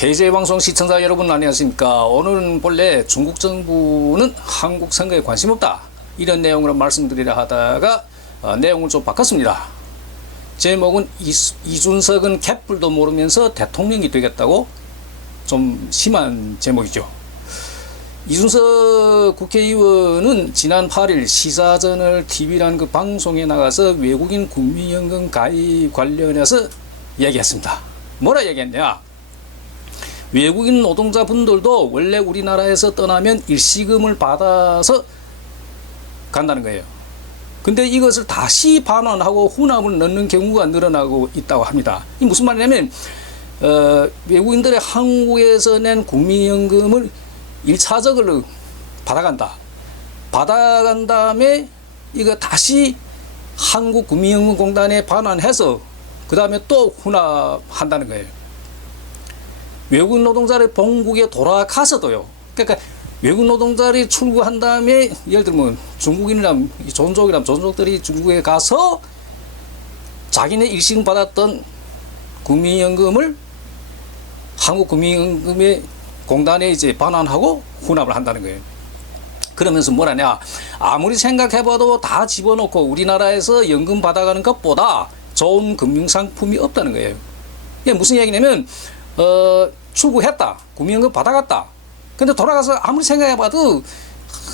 KJ방송 시청자 여러분 안녕하십니까. 오늘은 본래 중국 정부는 한국 선거에 관심 없다 이런 내용으로 말씀드리려 하다가 내용을 좀 바꿨습니다. 제목은 이준석은 갯불도 모르면서 대통령이 되겠다고, 좀 심한 제목이죠. 이준석 국회의원은 지난 8일 시사저널 TV라는 그 방송에 나가서 외국인 국민연금 가입 관련해서 얘기했습니다. 뭐라 얘기했냐? 외국인 노동자분들도 원래 우리나라에서 떠나면 일시금을 받아서 간다는 거예요. 근데 이것을 다시 반환하고 후납을 넣는 경우가 늘어나고 있다고 합니다. 이 무슨 말이냐면 외국인들의 한국에서 낸 국민연금을 1차적으로 받아간 다음에 이거 다시 한국국민연금공단에 반환해서 그 다음에 또 후납한다는 거예요. 외국인 노동자를 본국에 돌아가서도요. 그러니까 외국 노동자들이 출국한 다음에 예를 들면 중국인이라면 존족들이 중국에 가서 자기네 일시금 받았던 국민연금을 한국 국민연금의 공단에 이제 반환하고 훈합을 한다는 거예요. 그러면서 뭐라냐? 아무리 생각해봐도 다 집어넣고 우리나라에서 연금 받아가는 것보다 좋은 금융상품이 없다는 거예요. 이게 무슨 얘기냐면 출국했다, 국민연금 받아갔다. 근데 돌아가서 아무리 생각해봐도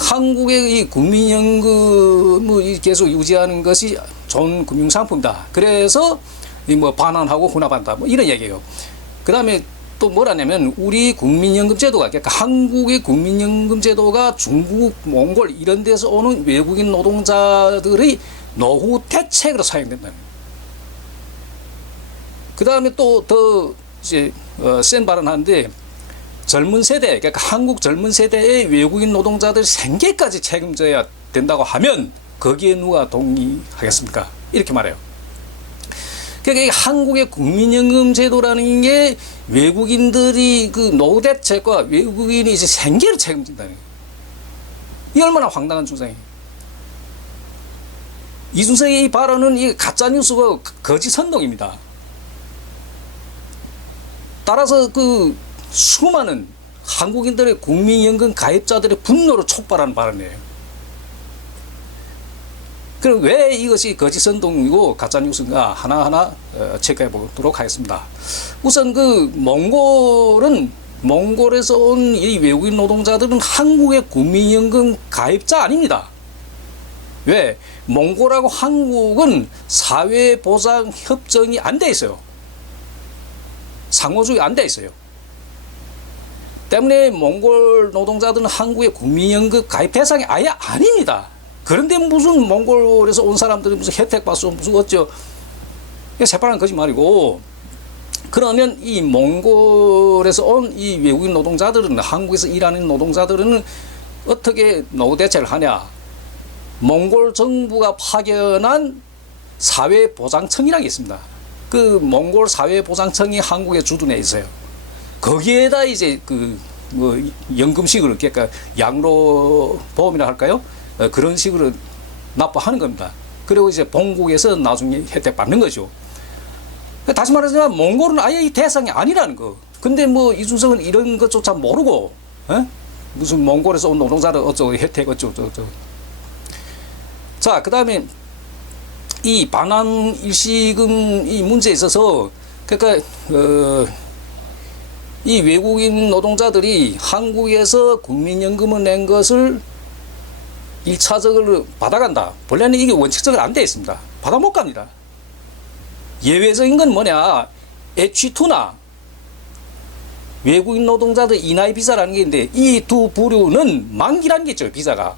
한국의 이 국민연금을 계속 유지하는 것이 좋은 금융상품이다. 그래서 뭐 반환하고 혼합한다. 뭐 이런 얘기예요. 그 다음에 또 뭐라냐면 우리 국민연금 제도가, 그러니까 한국의 국민연금 제도가 중국, 몽골 이런 데서 오는 외국인 노동자들의 노후 대책으로 사용된다는 거예요. 그 다음에 또 더 이제 센 발언하는데, 젊은 세대, 그러니까 한국 젊은 세대의 외국인 노동자들 생계까지 책임져야 된다고 하면 거기에 누가 동의하겠습니까? 이렇게 말해요. 그러니까 한국의 국민연금 제도라는 게 외국인들이 그 노후 대책과 외국인이 이제 생계를 책임진다는 거예요. 이 얼마나 황당한 주장이에요. 이준석의 이 발언은 이 가짜뉴스고 거짓 선동입니다. 따라서 그 수많은 한국인들의 국민연금 가입자들의 분노를 촉발하는 발언이에요. 그럼 왜 이것이 거짓 선동이고 가짜뉴스인가 하나하나 체크해 보도록 하겠습니다. 우선 그 몽골에서 온 이 외국인 노동자들은 한국의 국민연금 가입자 아닙니다. 왜? 몽골하고 한국은 사회보장 협정이 안 돼 있어요. 상호주의 안 돼 있어요. 때문에 몽골 노동자들은 한국의 국민연금 가입 대상이 아예 아닙니다. 그런데 무슨 몽골에서 온 사람들이 무슨 혜택 받소 무슨 어쩌, 이게 새빨간 거짓말이고. 그러면 이 몽골에서 온 이 외국인 노동자들은, 한국에서 일하는 노동자들은 어떻게 노후 대책을 하냐? 몽골 정부가 파견한 사회보장청이라는 게 있습니다. 그 몽골 사회보장청이 한국에 주둔해 있어요. 거기에다 이제 그 뭐 연금식으로, 그러니까 양로보험이라 할까요? 그런 식으로 납부하는 겁니다. 그리고 이제 본국에서 나중에 혜택 받는 거죠. 다시 말하자면 몽골은 아예 이 대상이 아니라는 거. 근데 뭐 이준석은 이런 것조차 모르고 무슨 몽골에서 온 노동자를 어쩌고 혜택 어쩌고. 자, 그 다음에 이 반환 일시금 이 문제에 있어서, 그러니까 이 외국인 노동자들이 한국에서 국민연금을 낸 것을 1차적으로 받아간다. 본래는 이게 원칙적으로 안 되어 있습니다. 받아 못 갑니다. 예외적인 건 뭐냐? H2나 외국인 노동자들 이나이 비자라는 게 있는데, 이 두 부류는 만기라는 게 있죠. 비자가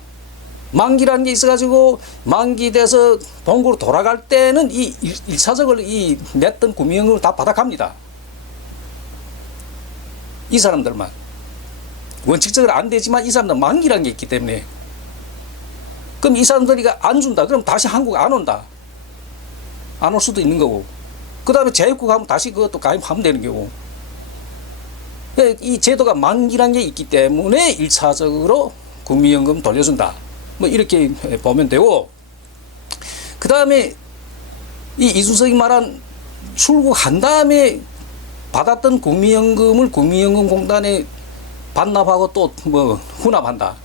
만기라는 게 있어가지고 만기돼서 본국으로 돌아갈 때는 이 1차적으로 이 냈던 국민연금을 다 받아갑니다. 이 사람들만. 원칙적으로 안 되지만 이 사람들 만기라는 게 있기 때문에. 그럼 이 사람들이 안 준다. 그럼 다시 한국 안 온다. 안 올 수도 있는 거고. 그 다음에 재입국 하면 다시 그것도 가입하면 되는 거고. 이 제도가 만기라는 게 있기 때문에 1차적으로 국민연금 돌려준다. 뭐 이렇게 보면 되고, 그 다음에 이 이준석이 말한 출국한 다음에 받았던 국민연금을 국민연금공단에 반납하고 또 뭐 후납한다.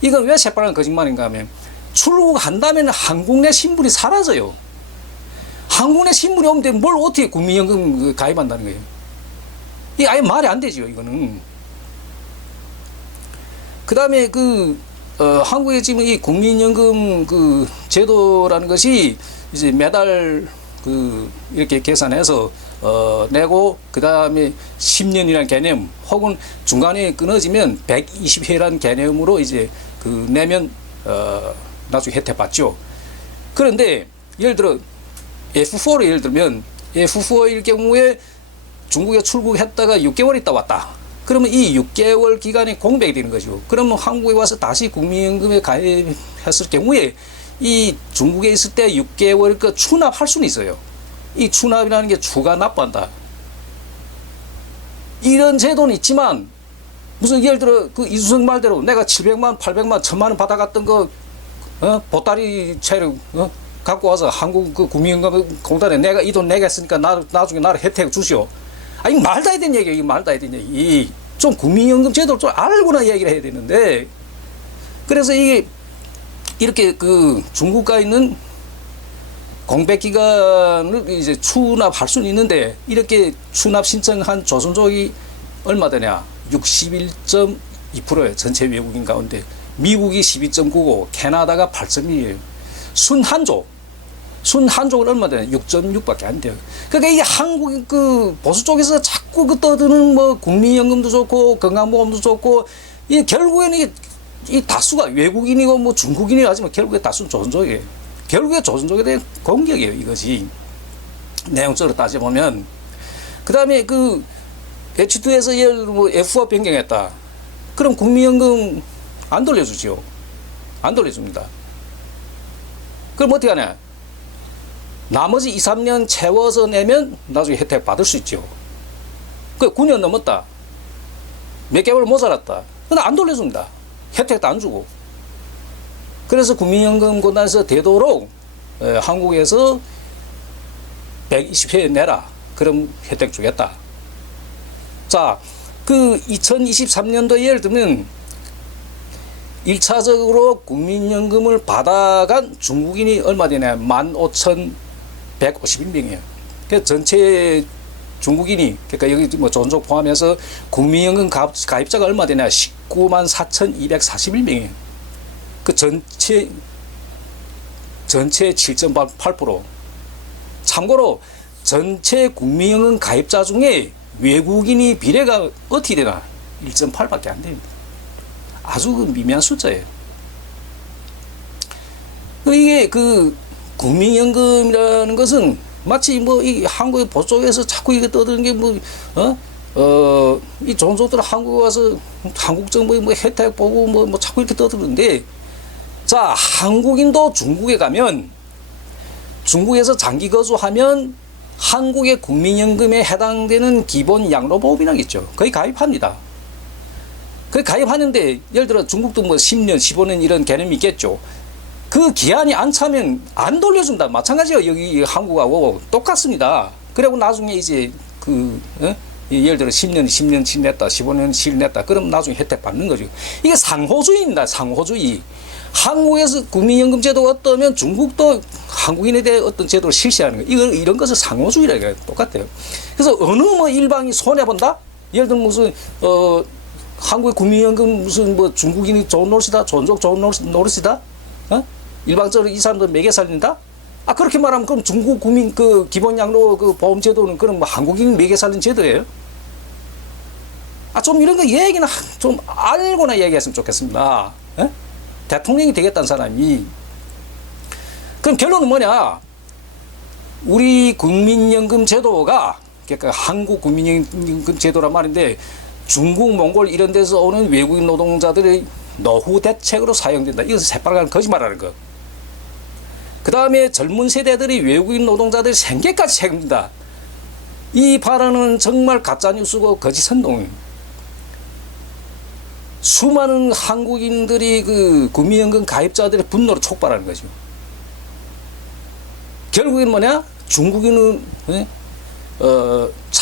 이건 왜 새빨간 거짓말인가 하면 출국한다면 한국 내 신분이 사라져요. 한국 내 신분이 없는데 뭘 어떻게 국민연금 가입한다는 거예요. 이게 아예 말이 안 되죠, 이거는. 그 다음에 한국에 지금 이 국민연금 제도라는 것이 이제 매달 이렇게 계산해서 내고, 그 다음에 10년이라는 개념, 혹은 중간에 끊어지면 120회라는 개념으로 이제 내면, 나중에 혜택 받죠. 그런데, 예를 들어, F4를 예를 들면, F4일 경우에 중국에 출국했다가 6개월 있다 왔다. 그러면 이 6개월 기간이 공백이 되는 거죠. 그러면 한국에 와서 다시 국민연금에 가입했을 경우에 이 중국에 있을 때 6개월 추납할 수는 있어요. 이 추납이라는 게 주가 납부한다. 이런 제도는 있지만 무슨 예를 들어 이수성 말대로 내가 700만, 800만, 1000만 원 받아갔던 보따리 채를 갖고 와서 한국 국민연금 공단에 내가 이 돈 내겠으니까 나중에 나를 혜택 주시오. 아니 말도 안 되는 얘기야. 말도 안 되는 얘기. 좀 국민연금 제도를 좀 알고나 얘기를 해야 되는데, 그래서 이게 이렇게 중국가 있는 공백 기간을 이제 추납할 수는 있는데, 이렇게 추납 신청한 조선족이 얼마 되냐? 61.2%예요. 전체 외국인 가운데. 미국이 12.9고 캐나다가 8.2예요. 순한족은 얼마 되냐? 6.6밖에 안 돼요. 그러니까 이게 한국 보수 쪽에서 자꾸 떠드는 뭐 국민연금도 좋고 건강보험도 좋고, 이 결국에는 이 다수가 외국인이고 뭐 중국인이고 하지만 결국에 다수는 조선족이에요. 결국에 조선족에 대한 공격이에요, 이것이. 내용적으로 따져보면. 그 다음에 H2에서 예를 들어 뭐 F와 변경했다. 그럼 국민연금 안 돌려주지요. 안 돌려줍니다. 그럼 어떻게 하냐? 나머지 2, 3년 채워서 내면 나중에 혜택 받을 수 있죠. 9년 넘었다. 몇 개월 모자랐다. 근데 안 돌려줍니다. 혜택도 안 주고. 그래서 국민연금공단에서 되도록 한국에서 120회 내라. 그럼 혜택 주겠다. 자, 2023년도 예를 들면 1차적으로 국민연금을 받아간 중국인이 얼마 되냐? 15,151명이에요. 그 전체 중국인이, 그러니까 여기 뭐 조선족 포함해서 국민연금 가입자가 얼마 되냐? 194,241명이에요. 그 전체 7.8%. 참고로 전체 국민연금 가입자 중에 외국인이 비례가 어떻게 되나? 1.8밖에 안 됩니다. 아주 미미한 숫자예요. 이게 국민연금이라는 것은 마치 뭐 이 한국의 보수 쪽에서 자꾸 이게 떠드는 게 이 조선족들 한국에 와서 한국 정부의 뭐 혜택 보고 뭐 자꾸 이렇게 떠드는데, 자, 한국인도 중국에 가면, 중국에서 장기 거주하면 한국의 국민연금에 해당되는 기본 양로보험이라는 게 있죠. 거의 가입합니다. 거의 가입하는데, 예를 들어 중국도 뭐 10년, 15년 이런 개념이 있겠죠. 그 기한이 안 차면 안 돌려준다. 마찬가지예요. 여기 한국하고 똑같습니다. 그리고 나중에 이제 예를 들어 10년 칠 냈다, 15년 칠 냈다. 그럼 나중에 혜택 받는 거죠. 이게 상호주의입니다. 상호주의. 한국에서 국민연금 제도가 어떠면 중국도 한국인에 대해 어떤 제도를 실시하는 거예요. 이런 것을 상호주의라고 해요. 똑같아요. 그래서 어느 뭐 일방이 손해본다? 예를 들면 무슨, 한국의 국민연금 무슨 뭐 중국인이 좋은 노릇이다? 조선족 좋은 노릇이다? 일방적으로 이 사람들 매개 살린다? 그렇게 말하면 그럼 중국 국민 기본 양로 보험 제도는 그럼 뭐 한국인 매개 살린 제도예요? 좀 이런 거 얘기는 좀 알고나 얘기했으면 좋겠습니다. 대통령이 되겠다는 사람이. 그럼 결론은 뭐냐? 우리 국민연금 제도가, 그러니까 한국 국민연금 제도란 말인데, 중국, 몽골 이런 데서 오는 외국인 노동자들의 노후 대책으로 사용된다. 이것은 새빨간 거짓말하는 거. 그 다음에 젊은 세대들이 외국인 노동자들의 생계까지 책임진다. 이 발언은 정말 가짜뉴스고 거짓 선동입니다. 수많은 한국인들이 국민연금 가입자들의 분노를 촉발하는 거죠. 결국엔 뭐냐? 중국인은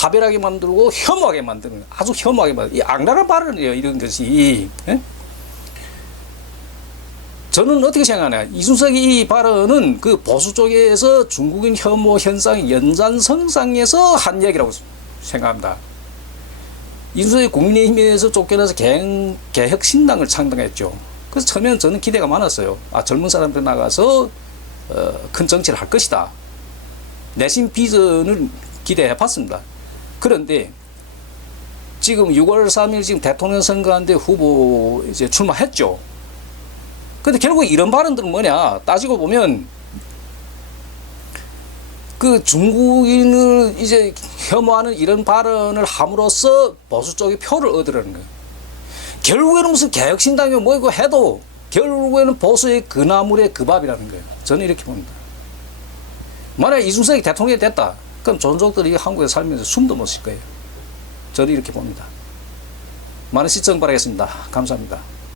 차별하게 만들고 혐오하게 만드는, 아주 혐오하게 만드는, 이 악랄한 발언이에요, 이런 것이. 예? 저는 어떻게 생각하냐. 이준석이 이 발언은 그 보수 쪽에서 중국인 혐오 현상 연장선상에서 한 얘기라고 생각합니다. 이준석이 국민의힘에서 쫓겨나서 개혁신당을 창당했죠. 그래서 처음에는 저는 기대가 많았어요. 아, 젊은 사람들 나가서 큰 정치를 할 것이다. 내심 비전을 기대해 봤습니다. 그런데 지금 6월 3일 지금 대통령 선거한데 후보 이제 출마했죠. 근데 결국 이런 발언들은 뭐냐 따지고 보면 그 중국인을 이제 혐오하는 이런 발언을 함으로써 보수 쪽의 표를 얻으려는 거예요. 결국에는 무슨 개혁신당이 뭐이고 해도 결국에는 보수의 그 나물의 그 밥이라는 거예요. 저는 이렇게 봅니다. 만약에 이준석이 대통령이 됐다. 그럼 존속들이 한국에 살면서 숨도 못 쉴 거예요. 저는 이렇게 봅니다. 많은 시청 바라겠습니다. 감사합니다.